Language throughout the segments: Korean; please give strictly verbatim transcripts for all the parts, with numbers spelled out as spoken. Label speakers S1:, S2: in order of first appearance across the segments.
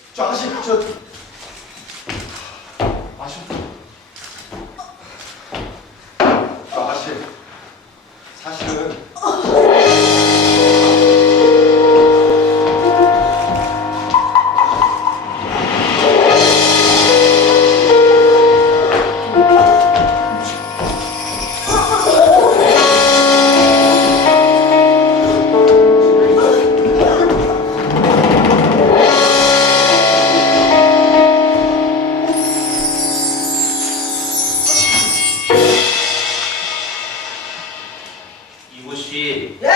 S1: 저 아가씨, 저 아가씨, 저 아가씨, 사실은
S2: 이곳이
S3: 야!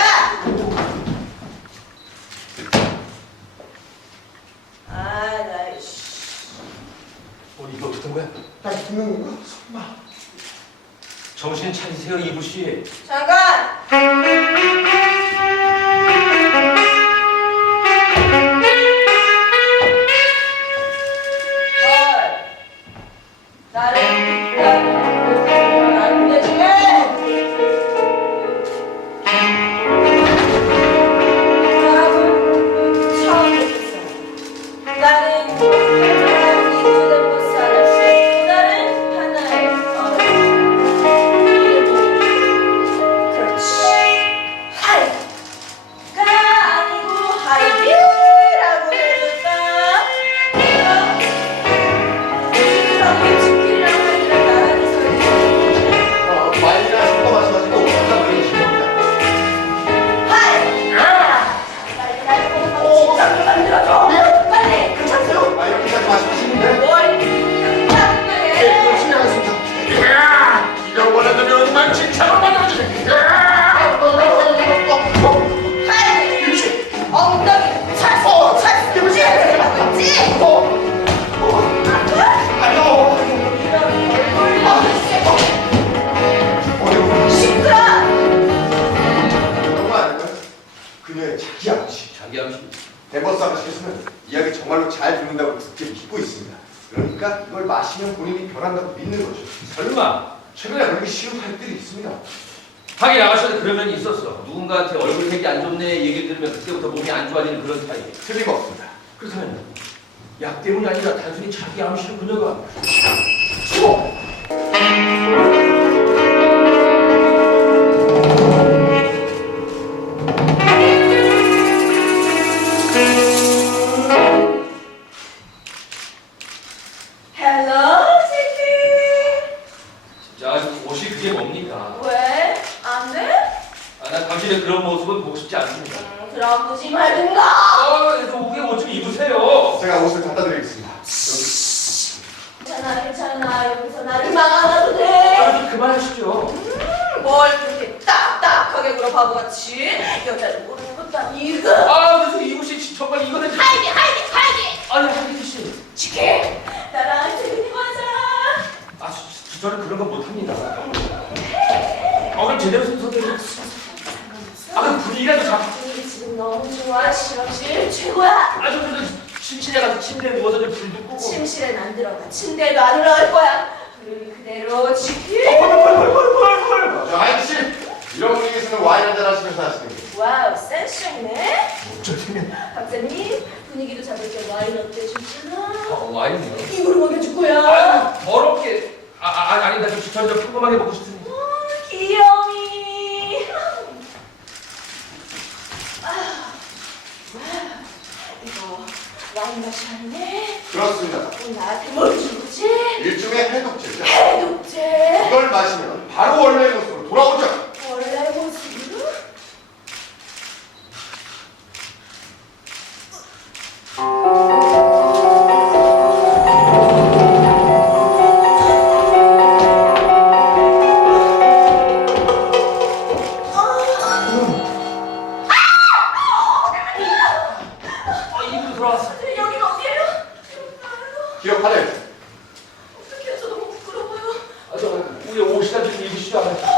S3: 아, 나 씨.
S2: 어, 이거 어떤 거야?
S1: 나 죽는 건가? 설마.
S2: 정신 차리세요, 이곳이.
S3: 잠깐! 헐. 나를 나를 안 되지? 여러분, 처음 뵙겠습니다. 나는 특별한 이구된 버스 아저씨 또 다른 하나의 어른. 이름이 그렇지. 하이가 아니고 하이뷰라고 해줄까? 그럼 일주일이랑 하이랑 나란히 서 있는
S1: 어, 와인이랑 섞어 마셔가지고 어디다 그러신 겁니다.
S3: 하이! 아! 빨리 날 보고 진짜로 만들어줘! 빨리! 그 찬스!
S1: 아, 이렇게까지 말씀하시는데?
S3: 뭘!
S1: 네,
S3: 깜짝이야!
S1: 그거 진행하겠습니다.
S4: 야! 이거 원하는 만 칭찬을 받아주지.
S3: 하이! 엉덩이! 찬스! 찬스! 무시하지 말고 있지?
S1: 아니요.
S3: 이런 얼굴로
S1: 어려워.
S3: 시끄러!
S1: 그런 거 아닐까요? 그녀의 자기 아가씨.
S2: 자기 암시.
S1: 대버스 아가씨께서는 이야기 정말로 잘 듣는다고 듣게 믿고 있습니다. 그러니까 이걸 마시면 본인이 변한다고 믿는 거죠.
S2: 설마.
S1: 최근에 그렇게 쉬운 타입들이 있습니다.
S2: 하긴 아가씨한테 그런 면이 있었어. 누군가한테 얼굴 색이 안 좋네 얘기를 들으면 그때부터 몸이 안 좋아지는 그런 타입.
S1: 틀림없습니다.
S2: 그렇다면 약 때문이 아니라 단순히 자기 암시를 그녀가
S1: 수고!
S3: 헬로 시티!
S2: 진짜 아가씨 옷이 그게 뭡니까?
S3: 왜? 안 돼?
S2: 아, 난 당신의 그런 모습은 보고 싶지 않습니다.
S3: 음, 그럼 보지 말든가!
S2: 아, 그래서 옷에 옷 좀 입으세요.
S1: 제가 옷을 갖다 드리겠습니다. 여기.
S3: 괜찮아, 괜찮아. 여기서 나를 막아놔도 돼!
S2: 아, 좀 그만하시죠.
S3: 음, 뭘 그렇게 딱딱하게 굴어 바보같이? 여자를 모르는 것도 아니고!
S2: 아, 그래서 이곳이 정말 이거는
S3: 하이디, 하이디, 하이디!
S2: 아니 하기기 씨.
S3: 치킨! 나랑 재밌는 거 하자!
S2: 아, 저, 저는 그런 거 못합니다. 아, 그럼 제대로 순서대로. 아, 그럼 분위기라도 잡.
S3: 분위기 지금 너무 좋아. 실험실 최고야!
S2: 아, 저, 저, 저 침실에 가서 침대에 누워서 좀 불도 끄고.
S3: 침실엔 안 들어가. 침대에도 안 올라갈 거야. 그러니 그대로 치킨!
S1: 저 하이트 씨! 이런 분위기에서는 와인 한잔 하시면서 하시는 게.
S3: 와우, 센스 있네?
S1: 어쩔 테면.
S3: 박사님, 분위기도 잡을 겸 와인 어때? 좋잖아.
S2: 어, 와인이요?
S3: 입으로 먹여줄 거야.
S2: 아, 더럽게. 아, 아, 아니, 나 좀, 저, 저 평범하게 먹고 싶으니.
S3: 어, 귀여미. 아, 와, 이거 와인 맛이 나네.
S1: 그렇습니다.
S3: 그럼 나한테 뭘 주지?
S1: 일종의 해독제죠.
S3: 해독제.
S1: 이걸 마시면 바로 원래의 모습으로 돌아오죠.
S3: 원래 모습으로?
S2: 어, 입으로 들어왔어.
S3: 여기가 어디예요?
S1: 기억하래.
S3: 어떻게 해서 너무 부끄러워요.
S2: 아, 저, 위에 옷이나 좀 입으시죠.